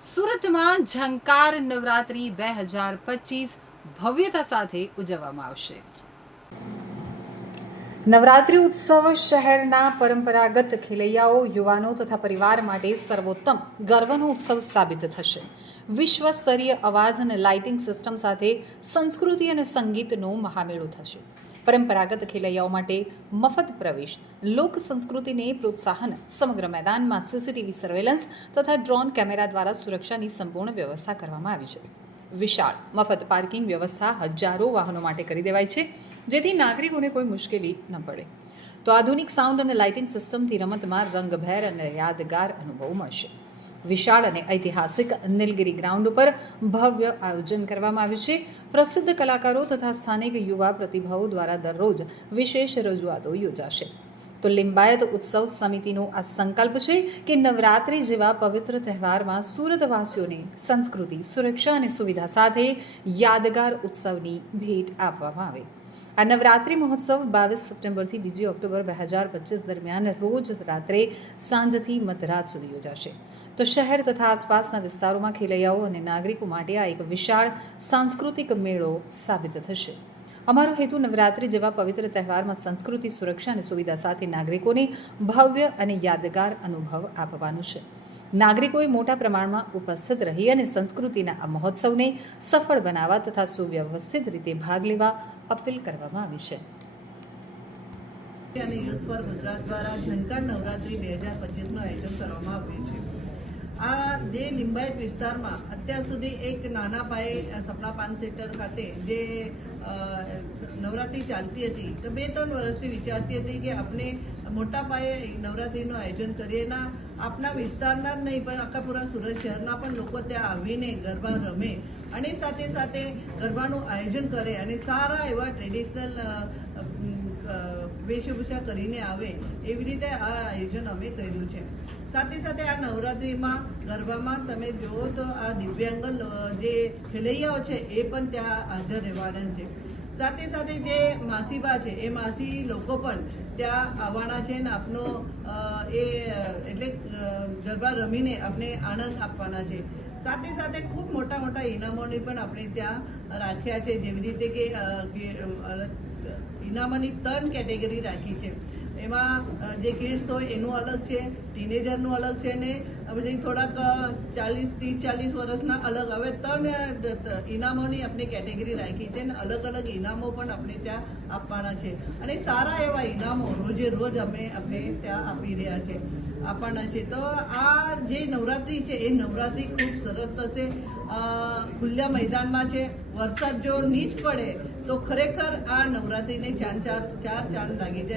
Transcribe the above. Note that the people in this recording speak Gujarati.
સુરતમાં ઝંકાર નવરાત્રી બે હજાર પચીસ ભવ્યતા સાથે ઉજવવામાં આવશે. નવરાત્રિ ઉત્સવ શહેરના પરંપરાગત ખેલૈયાઓ, યુવાનો તથા પરિવાર માટે સર્વોત્તમ ગર્વનો ઉત્સવ સાબિત થશે. વિશ્વ સ્તરીય અવાજ અને લાઇટિંગ સિસ્ટમ સાથે સંસ્કૃતિ અને સંગીતનો મહામેળો થશે. પરંપરાગત ખેલૈયાઓ માટે મફત પ્રવેશ, લોક સંસ્કૃતિને પ્રોત્સાહન, સમગ્ર મેદાનમાં સીસીટીવી સર્વેલન્સ તથા ડ્રોન કેમેરા દ્વારા સુરક્ષાની સંપૂર્ણ વ્યવસ્થા કરવામાં આવી છે. વિશાળ, મફત પાર્કિંગ વ્યવસ્થા હજારો વાહનો માટે કરી દેવાય છે, જેથી નાગરિકોને કોઈ મુશ્કેલી ન પડે. તો આધુનિક સાઉન્ડ અને લાઇટિંગ સિસ્ટમથી રમતમાં રંગભેર અને યાદગાર અનુભવ મળશે. વિશાળ અને ઐતિહાસિક નીલગિરી ગ્રાઉન્ડ ઉપર ભવ્ય આયોજન કરવામાં આવ્યું છે. પ્રસિદ્ધ કલાકારો તથા સ્થાનિક યુવા પ્રતિભાઓ દ્વારા દરરોજ વિશેષ રજૂઆતો યોજાશે. તો લિંબાયત ઉત્સવ સમિતિનો આ સંકલ્પ છે કે નવરાત્રિ જેવા પવિત્ર તહેવારમાં સુરતવાસીઓને સંસ્કૃતિ, સુરક્ષા અને સુવિધા સાથે યાદગાર ઉત્સવની ભેટ આપવામાં આવે. આ નવરાત્રિ મહોત્સવ બાવીસ સપ્ટેમ્બરથી બીજી ઓક્ટોબર બે હજાર પચીસ દરમિયાન રોજ રાત્રે સાંજથી મધરાત સુધી યોજાશે. તો શહેર તથા આસપાસના વિસ્તારોમાં ખેલૈયાઓ અને નાગરિકો માટે આ એક વિશાળ સાંસ્કૃતિક મેળો સાબિત થશે. અમારો હેતુ નવરાત્રી જેવા પવિત્ર તહેવારમાં સંસ્કૃતિ, સુરક્ષા અને સુવિધા સાથે નાગરિકોને ભવ્ય અને યાદગાર અનુભવ આપવાનો છે. નાગરિકોએ મોટા પ્રમાણમાં ઉપસ્થિત રહી અને સંસ્કૃતિના આ મહોત્સવને સફળ બનાવવા તથા સુવ્યવસ્થિત રીતે ભાગ લેવા અપીલ કરવામાં આવી છે. અને યુથ ફોર ગુજરાત દ્વારા ઝંકાર નવરાત્રી બે હજાર પચીસનું આયોજન કરવામાં આવ્યું છે. આ જે લિંબાયત વિસ્તારમાં અત્યાર સુધી એક નાના પાયે સપના પાન સેન્ટર ખાતે જે નવરાત્રી ચાલતી હતી, તો બે ત્રણ વર્ષથી વિચારતી હતી કે આપણે મોટા પાયે નવરાત્રીનું આયોજન કરીએ. ના આપણા વિસ્તારના જ નહીં, પણ આખા પૂરા સુરત શહેરના પણ લોકો ત્યાં આવીને ગરબા રમે અને સાથે સાથે ગરબાનું આયોજન કરે અને સારા એવા ટ્રેડિશનલ વેશભૂષા કરીને આવે એવી રીતે આ આયોજન અમે કર્યું છે. સાથે સાથે આ નવરાત્રિમાં ગરબામાં તમે જુઓ તો આ દિવ્યાંગ જે ખેલૈયાઓ છે એ પણ ત્યાં હાજર રહેવાના છે. સાથે સાથે જે માસીબા છે, એ માસી લોકો પણ ત્યાં આવવાના છે ને આપનો એ, એટલે ગરબા રમીને આપણે આનંદ આપવાના છે. સાથે સાથે ખૂબ મોટા મોટા ઇનામોની પણ આપણે ત્યાં રાખ્યા છે, જેવી રીતે કે ઇનામોની ત્રણ કેટેગરી રાખી છે. એમાં જે કિડ્સ હોય એનું અલગ છે, ટીનેજરનું અલગ છે ને પછી થોડાક ચાલીસ, ત્રીસ, ચાલીસ વર્ષના અલગ. હવે ત્રણ ઇનામોની આપણે કેટેગરી રાખી છે ને, અલગ અલગ ઇનામો પણ આપણે ત્યાં આપવાના છે. અને સારા એવા ઇનામો રોજે રોજ અમે આપણે ત્યાં આપી રહ્યા છે, આપવાના છે. તો આ જે નવરાત્રી છે, એ નવરાત્રી ખૂબ સરસ થશે. ખુલ્લા મેદાનમાં છે, વરસાદ જો નીચ પડે તો ખરેખર આ નવરાત્રીને ચાર ચાર ચાર ચાંદ લાગી જાય